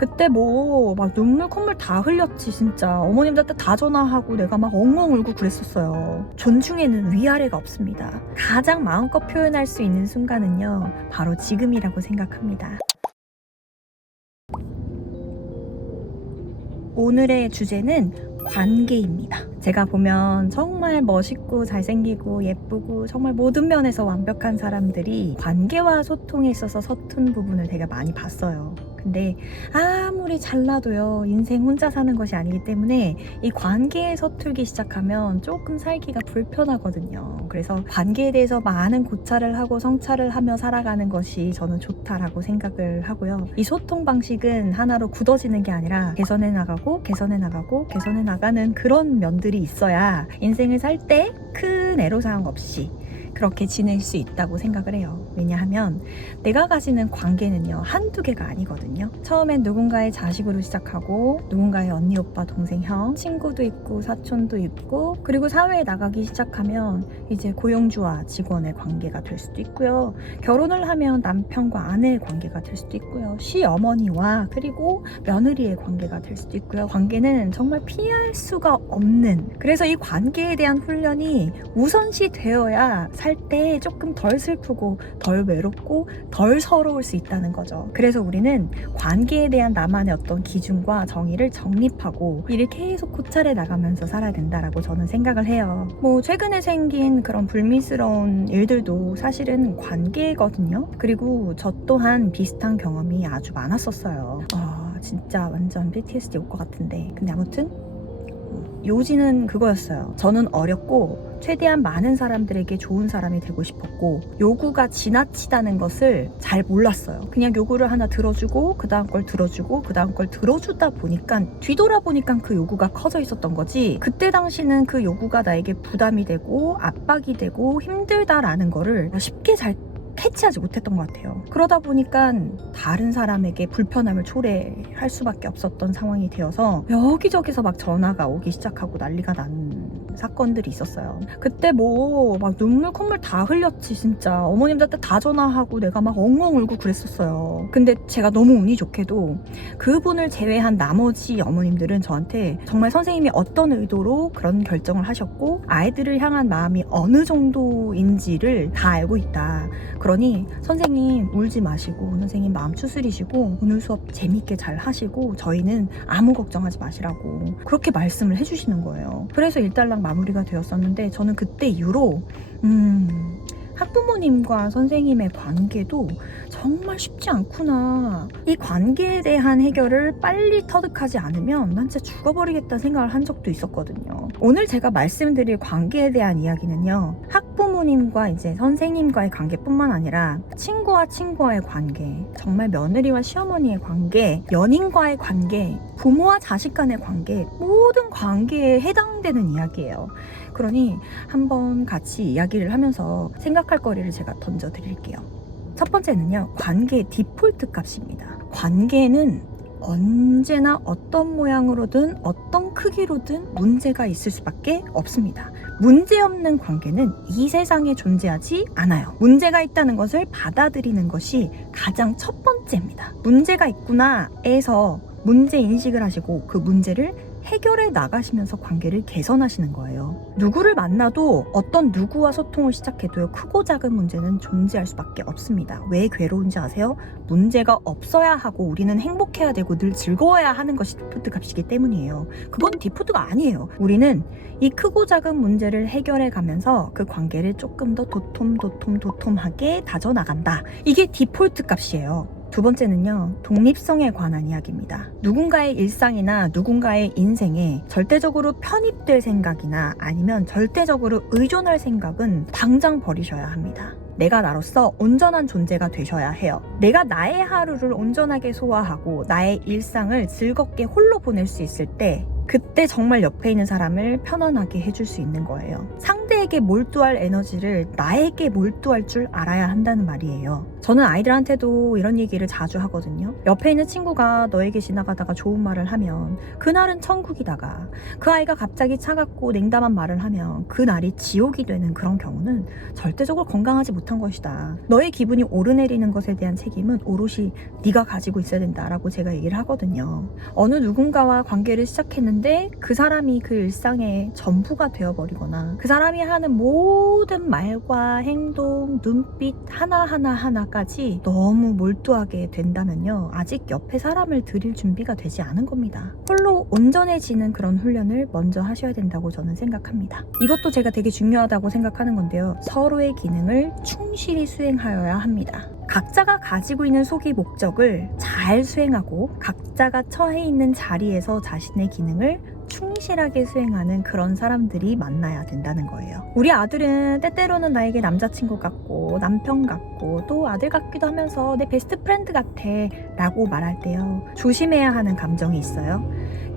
그때 뭐 막 눈물 콧물 다 흘렸지. 진짜 어머님들한테 다 전화하고 내가 막 엉엉 울고 그랬었어요. 존중에는 위아래가 없습니다. 가장 마음껏 표현할 수 있는 순간은요, 바로 지금이라고 생각합니다. 오늘의 주제는 관계입니다. 제가 보면 정말 멋있고 잘생기고 예쁘고 정말 모든 면에서 완벽한 사람들이 관계와 소통에 있어서 서툰 부분을 되게 많이 봤어요. 근데 아무리 잘나도요, 인생 혼자 사는 것이 아니기 때문에 이 관계에 서툴기 시작하면 조금 살기가 불편하거든요. 그래서 관계에 대해서 많은 고찰을 하고 성찰을 하며 살아가는 것이 저는 좋다라고 생각을 하고요. 이 소통 방식은 하나로 굳어지는 게 아니라 개선해 나가고 개선해 나가고 개선해 나가는 그런 면들이 있어야 인생을 살 때 큰 애로사항 없이 그렇게 지낼 수 있다고 생각을 해요. 왜냐하면 내가 가지는 관계는요, 한두 개가 아니거든요. 처음엔 누군가의 자식으로 시작하고 누군가의 언니, 오빠, 동생, 형, 친구도 있고 사촌도 있고, 그리고 사회에 나가기 시작하면 이제 고용주와 직원의 관계가 될 수도 있고요. 결혼을 하면 남편과 아내의 관계가 될 수도 있고요. 시어머니와 그리고 며느리의 관계가 될 수도 있고요. 관계는 정말 피할 수가 없는, 그래서 이 관계에 대한 훈련이 우선시 되어야 살 때 조금 덜 슬프고 덜 외롭고 덜 서러울 수 있다는 거죠. 그래서 우리는 관계에 대한 나만의 어떤 기준과 정의를 정립하고 이를 계속 고찰해 나가면서 살아야 된다라고 저는 생각을 해요. 뭐 최근에 생긴 그런 불미스러운 일들도 사실은 관계거든요. 그리고 저 또한 비슷한 경험이 아주 많았었어요. 진짜 완전 PTSD 올 것 같은데, 근데 아무튼 요지는 그거였어요. 저는 어렸고 최대한 많은 사람들에게 좋은 사람이 되고 싶었고, 요구가 지나치다는 것을 잘 몰랐어요. 그냥 요구를 하나 들어주고 그 다음 걸 들어주고 그 다음 걸 들어주다 보니까, 뒤돌아보니까 그 요구가 커져 있었던 거지, 그때 당시는 그 요구가 나에게 부담이 되고 압박이 되고 힘들다라는 거를 쉽게 잘 캐치하지 못했던 것 같아요. 그러다 보니까 다른 사람에게 불편함을 초래할 수밖에 없었던 상황이 되어서 여기저기서 막 전화가 오기 시작하고 난리가 난 사건들이 있었어요. 그때 뭐 막 눈물 콧물 다 흘렸지. 진짜 어머님들한테 다 전화하고 내가 막 엉엉 울고 그랬었어요. 근데 제가 너무 운이 좋게도 그분을 제외한 나머지 어머님들은 저한테 정말 선생님이 어떤 의도로 그런 결정을 하셨고 아이들을 향한 마음이 어느 정도인지를 다 알고 있다. 그러니 선생님 울지 마시고, 선생님 마음 추스리시고 오늘 수업 재밌게 잘 하시고 저희는 아무 걱정하지 마시라고 그렇게 말씀을 해주시는 거예요. 그래서 일단락 마무리가 되었었는데, 저는 그때 이후로 학부모님과 선생님의 관계도 정말 쉽지 않구나. 이 관계에 대한 해결을 빨리 터득하지 않으면 난 진짜 죽어버리겠다 생각을 한 적도 있었거든요. 오늘 제가 말씀드릴 관계에 대한 이야기는요, 학부모님과 이제 선생님과의 관계뿐만 아니라 친구와 친구와의 관계, 정말 며느리와 시어머니의 관계, 연인과의 관계, 부모와 자식 간의 관계, 모든 관계에 해당되는 이야기예요. 그러니 한번 같이 이야기를 하면서 생각할 거리를 제가 던져드릴게요. 첫 번째는요, 관계의 디폴트 값입니다. 관계는 언제나 어떤 모양으로든 어떤 크기로든 문제가 있을 수밖에 없습니다. 문제 없는 관계는 이 세상에 존재하지 않아요. 문제가 있다는 것을 받아들이는 것이 가장 첫 번째입니다. 문제가 있구나에서 문제 인식을 하시고 그 문제를 해결해 나가시면서 관계를 개선하시는 거예요. 누구를 만나도 어떤 누구와 소통을 시작해도요, 크고 작은 문제는 존재할 수밖에 없습니다. 왜 괴로운지 아세요? 문제가 없어야 하고 우리는 행복해야 되고 늘 즐거워야 하는 것이 디폴트 값이기 때문이에요. 그건 디폴트가 아니에요. 우리는 이 크고 작은 문제를 해결해 가면서 그 관계를 조금 더 도톰하게 다져나간다. 이게 디폴트 값이에요. 두 번째는요, 독립성에 관한 이야기입니다. 누군가의 일상이나 누군가의 인생에 절대적으로 편입될 생각이나 아니면 절대적으로 의존할 생각은 당장 버리셔야 합니다. 내가 나로서 온전한 존재가 되셔야 해요. 내가 나의 하루를 온전하게 소화하고 나의 일상을 즐겁게 홀로 보낼 수 있을 때, 그때 정말 옆에 있는 사람을 편안하게 해줄 수 있는 거예요. 상대 상대에게 몰두할 에너지를 나에게 몰두할 줄 알아야 한다는 말이에요. 저는 아이들한테도 이런 얘기를 자주 하거든요. 옆에 있는 친구가 너에게 지나가다가 좋은 말을 하면 그날은 천국이다가, 그 아이가 갑자기 차갑고 냉담한 말을 하면 그날이 지옥이 되는 그런 경우는 절대적으로 건강하지 못한 것이다. 너의 기분이 오르내리는 것에 대한 책임은 오롯이 네가 가지고 있어야 된다라고 제가 얘기를 하거든요. 어느 누군가와 관계를 시작했는데 그 사람이 그 일상의 전부가 되어버리거나 그 사람이 하는 모든 말과 행동, 눈빛 하나까지 너무 몰두하게 된다면요, 아직 옆에 사람을 들일 준비가 되지 않은 겁니다. 홀로 온전해지는 그런 훈련을 먼저 하셔야 된다고 저는 생각합니다. 이것도 제가 되게 중요하다고 생각하는 건데요, 서로의 기능을 충실히 수행하여야 합니다. 각자가 가지고 있는 소기 목적을 잘 수행하고 각자가 처해 있는 자리에서 자신의 기능을 충실하게 수행하는 그런 사람들이 만나야 된다는 거예요. 우리 아들은 때때로는 나에게 남자친구 같고 남편 같고 또 아들 같기도 하면서 내 베스트 프렌드 같아 라고 말할 때요, 조심해야 하는 감정이 있어요.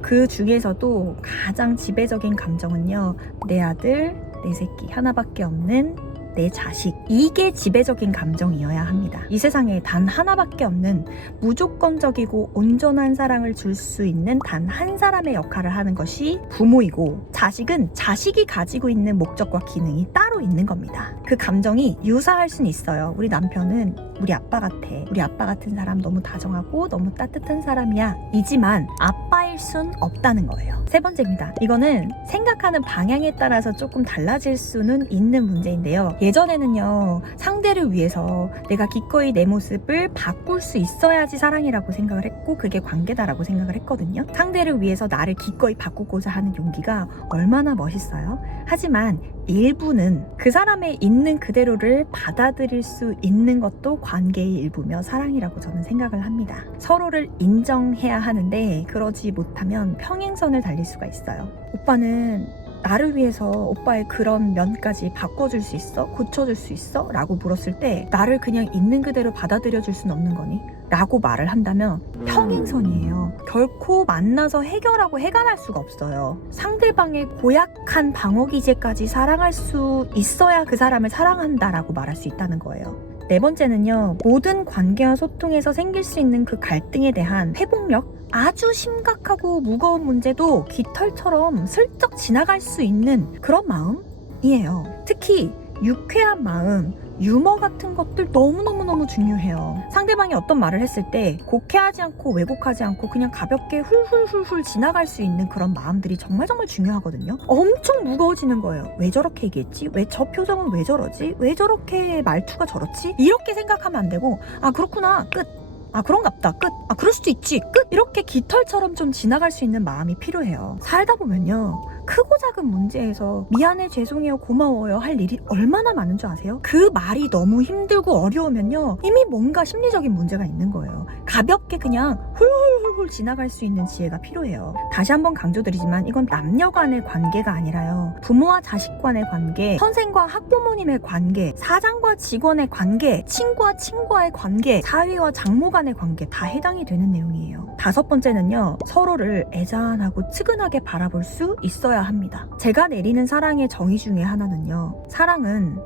그 중에서도 가장 지배적인 감정은요, 내 아들, 내 새끼 하나밖에 없는 내 자식, 이게 지배적인 감정이어야 합니다. 이 세상에 단 하나밖에 없는 무조건적이고 온전한 사랑을 줄 수 있는 단 한 사람의 역할을 하는 것이 부모이고, 자식은 자식이 가지고 있는 목적과 기능이 따로 있는 겁니다. 그 감정이 유사할 순 있어요. 우리 남편은 우리 아빠 같아, 우리 아빠 같은 사람 너무 다정하고 너무 따뜻한 사람이야 이지만 아빠일 순 없다는 거예요. 세 번째입니다. 이거는 생각하는 방향에 따라서 조금 달라질 수는 있는 문제인데요, 예전에는요, 상대를 위해서 내가 기꺼이 내 모습을 바꿀 수 있어야지 사랑이라고 생각을 했고 그게 관계다라고 생각을 했거든요. 상대를 위해서 나를 기꺼이 바꾸고자 하는 용기가 얼마나 멋있어요. 하지만 일부는 그 사람의 있는 그대로를 받아들일 수 있는 것도 관계의 일부며 사랑이라고 저는 생각을 합니다. 서로를 인정해야 하는데 그러지 못하면 평행선을 달릴 수가 있어요. 오빠는 나를 위해서 오빠의 그런 면까지 바꿔줄 수 있어? 고쳐줄 수 있어? 라고 물었을 때 나를 그냥 있는 그대로 받아들여줄 순 없는 거니? 라고 말을 한다면 평행선이에요. 결코 만나서 해결하고 해결할 수가 없어요. 상대방의 고약한 방어 기제까지 사랑할 수 있어야 그 사람을 사랑한다라고 말할 수 있다는 거예요. 네 번째는요, 모든 관계와 소통에서 생길 수 있는 그 갈등에 대한 회복력, 아주 심각하고 무거운 문제도 깃털처럼 슬쩍 지나갈 수 있는 그런 마음이에요. 특히 유쾌한 마음, 유머 같은 것들 너무너무 중요해요. 상대방이 어떤 말을 했을 때 곡해하지 않고 왜곡하지 않고 그냥 가볍게 훌훌훌훌 지나갈 수 있는 그런 마음들이 정말 중요하거든요. 엄청 무거워지는 거예요. 왜 저렇게 얘기했지? 왜 저 표정은 왜 저러지? 왜 저렇게 말투가 저렇지? 이렇게 생각하면 안 되고, 아 그렇구나, 끝. 아 그런갑다, 끝. 아 그럴 수도 있지, 끝. 이렇게 깃털처럼 좀 지나갈 수 있는 마음이 필요해요. 살다 보면요, 크고 작은 문제에서 미안해, 죄송해요, 고마워요 할 일이 얼마나 많은 줄 아세요? 그 말이 너무 힘들고 어려우면요, 이미 뭔가 심리적인 문제가 있는 거예요. 가볍게 그냥 훌훌훌훌 지나갈 수 있는 지혜가 필요해요. 다시 한번 강조드리지만 이건 남녀 간의 관계가 아니라요, 부모와 자식 간의 관계, 선생과 학부모님의 관계, 사장과 직원의 관계, 친구와 친구와의 관계, 사위와 장모 간의 관계 다 해당이 되는 내용이에요. 다섯 번째는요, 서로를 애잔하고 측은하게 바라볼 수 있어야 합니다. 제가 내리는 사랑의 정의 중에 하나는요, 사랑은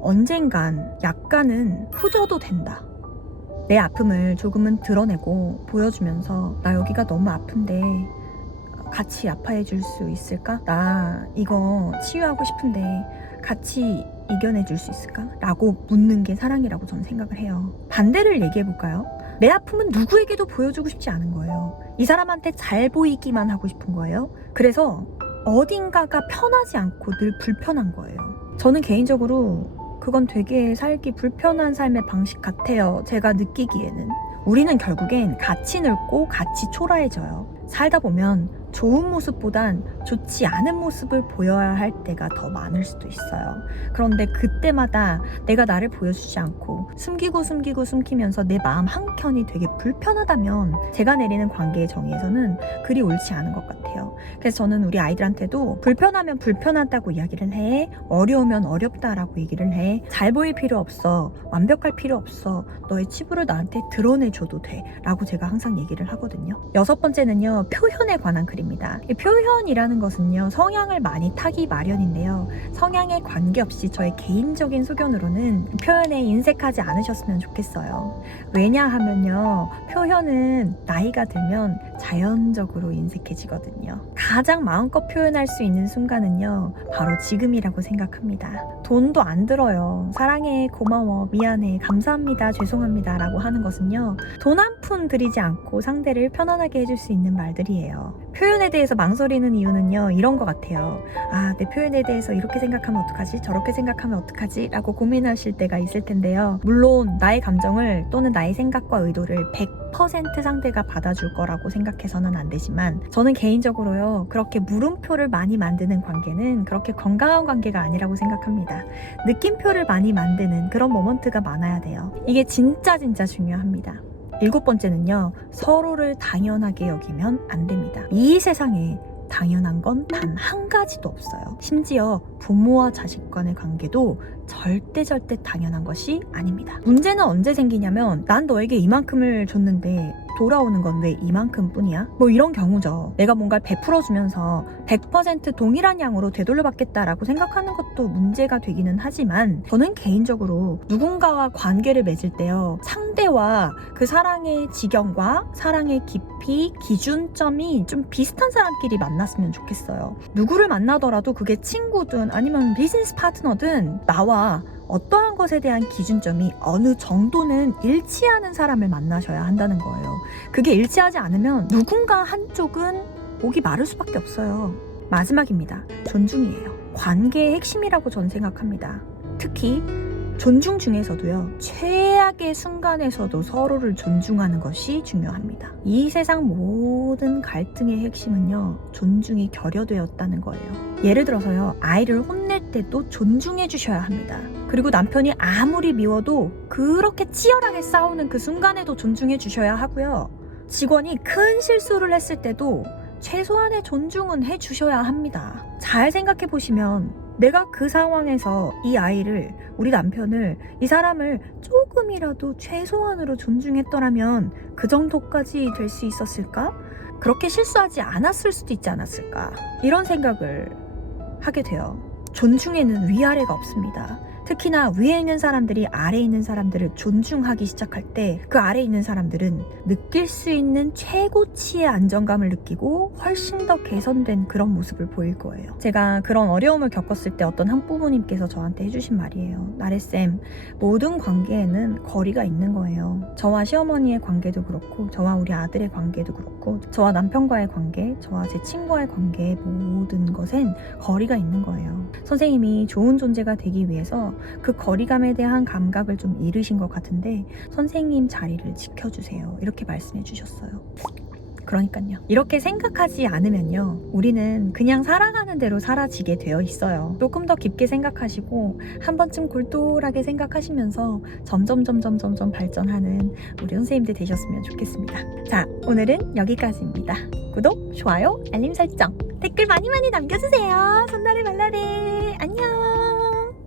언젠간 약간은 후져도 된다. 내 아픔을 조금은 드러내고 보여주면서 나 여기가 너무 아픈데 같이 아파해 줄 수 있을까? 나 이거 치유하고 싶은데 같이 이겨내 줄 수 있을까? 라고 묻는 게 사랑이라고 저는 생각을 해요. 반대를 얘기해 볼까요? 내 아픔은 누구에게도 보여주고 싶지 않은 거예요. 이 사람한테 잘 보이기만 하고 싶은 거예요. 그래서 어딘가가 편하지 않고 늘 불편한 거예요. 저는 개인적으로 그건 되게 살기 불편한 삶의 방식 같아요. 제가 느끼기에는. 우리는 결국엔 같이 늙고 같이 초라해져요. 살다 보면 좋은 모습보단 좋지 않은 모습을 보여야 할 때가 더 많을 수도 있어요. 그런데 그때마다 내가 나를 보여주지 않고 숨기면서 내 마음 한켠이 되게 불편하다면 제가 내리는 관계의 정의에서는 그리 옳지 않은 것 같아요. 그래서 저는 우리 아이들한테도 불편하면 불편하다고 이야기를 해, 어려우면 어렵다라고 얘기를 해, 잘 보일 필요 없어, 완벽할 필요 없어, 너의 치부를 나한테 드러내줘도 돼 라고 제가 항상 얘기를 하거든요. 여섯 번째는요, 표현에 관한 글입니다. 됩니다. 이 표현이라는 것은요, 성향을 많이 타기 마련인데요. 성향에 관계없이 저의 개인적인 소견으로는 표현에 인색하지 않으셨으면 좋겠어요. 왜냐하면요, 표현은 나이가 들면 자연적으로 인색해지거든요. 가장 마음껏 표현할 수 있는 순간은요, 바로 지금이라고 생각합니다. 돈도 안 들어요. 사랑해, 고마워, 미안해, 감사합니다, 죄송합니다 라고 하는 것은요, 돈 한 푼 들이지 않고 상대를 편안하게 해줄 수 있는 말들이에요. 표현에 대해서 망설이는 이유는요, 이런 것 같아요. 아, 내 표현에 대해서 이렇게 생각하면 어떡하지? 저렇게 생각하면 어떡하지? 라고 고민하실 때가 있을 텐데요. 물론 나의 감정을 또는 나의 생각과 의도를 100% 상대가 받아줄 거라고 생각해서는 안 되지만, 저는 개인적으로요, 그렇게 물음표를 많이 만드는 관계는 그렇게 건강한 관계가 아니라고 생각합니다. 느낌표를 많이 만드는 그런 모먼트가 많아야 돼요. 이게 진짜 중요합니다. 7번째는요, 서로를 당연하게 여기면 안 됩니다. 이 세상에 당연한 건 단 한 가지도 없어요. 심지어 부모와 자식 간의 관계도 절대 당연한 것이 아닙니다. 문제는 언제 생기냐면, 난 너에게 이만큼을 줬는데 돌아오는 건 왜 이만큼 뿐이야? 뭐 이런 경우죠. 내가 뭔가를 베풀어주면서 100% 동일한 양으로 되돌려받겠다라고 생각하는 것도 문제가 되기는 하지만, 저는 개인적으로 누군가와 관계를 맺을 때요, 상대와 그 사랑의 지경과 사랑의 깊이, 기준점이 좀 비슷한 사람끼리 만났으면 좋겠어요. 누구를 만나더라도 그게 친구든 아니면 비즈니스 파트너든 나와 어떠한 것에 대한 기준점이 어느 정도는 일치하는 사람을 만나셔야 한다는 거예요. 그게 일치하지 않으면 누군가 한쪽은 목이 마를 수밖에 없어요. 마지막입니다. 존중이에요. 관계의 핵심이라고 저는 생각합니다. 특히 존중 중에서도요, 최악의 순간에서도 서로를 존중하는 것이 중요합니다. 이 세상 모든 갈등의 핵심은요, 존중이 결여되었다는 거예요. 예를 들어서요, 아이를 혼낼 때도 존중해 주셔야 합니다. 그리고 남편이 아무리 미워도 그렇게 치열하게 싸우는 그 순간에도 존중해 주셔야 하고요. 직원이 큰 실수를 했을 때도 최소한의 존중은 해 주셔야 합니다. 잘 생각해 보시면, 내가 그 상황에서 이 아이를, 우리 남편을, 이 사람을 조금이라도 최소한으로 존중했더라면 그 정도까지 될 수 있었을까? 그렇게 실수하지 않았을 수도 있지 않았을까? 이런 생각을 하게 돼요. 존중에는 위아래가 없습니다. 특히나 위에 있는 사람들이 아래에 있는 사람들을 존중하기 시작할 때, 그 아래에 있는 사람들은 느낄 수 있는 최고치의 안정감을 느끼고 훨씬 더 개선된 그런 모습을 보일 거예요. 제가 그런 어려움을 겪었을 때 어떤 한 부모님께서 저한테 해주신 말이에요. 나래쌤, 모든 관계에는 거리가 있는 거예요. 저와 시어머니의 관계도 그렇고, 저와 우리 아들의 관계도 그렇고, 저와 남편과의 관계, 저와 제 친구와의 관계, 모든 것엔 거리가 있는 거예요. 선생님이 좋은 존재가 되기 위해서 그 거리감에 대한 감각을 좀 잃으신 것 같은데, 선생님 자리를 지켜주세요, 이렇게 말씀해 주셨어요. 그러니까요, 이렇게 생각하지 않으면요, 우리는 그냥 살아가는 대로 사라지게 되어 있어요. 조금 더 깊게 생각하시고 한 번쯤 골똘하게 생각하시면서 점점 발전하는 우리 선생님들 되셨으면 좋겠습니다. 자, 오늘은 여기까지입니다. 구독, 좋아요, 알림 설정, 댓글 많이 남겨주세요. 손나래 말라래.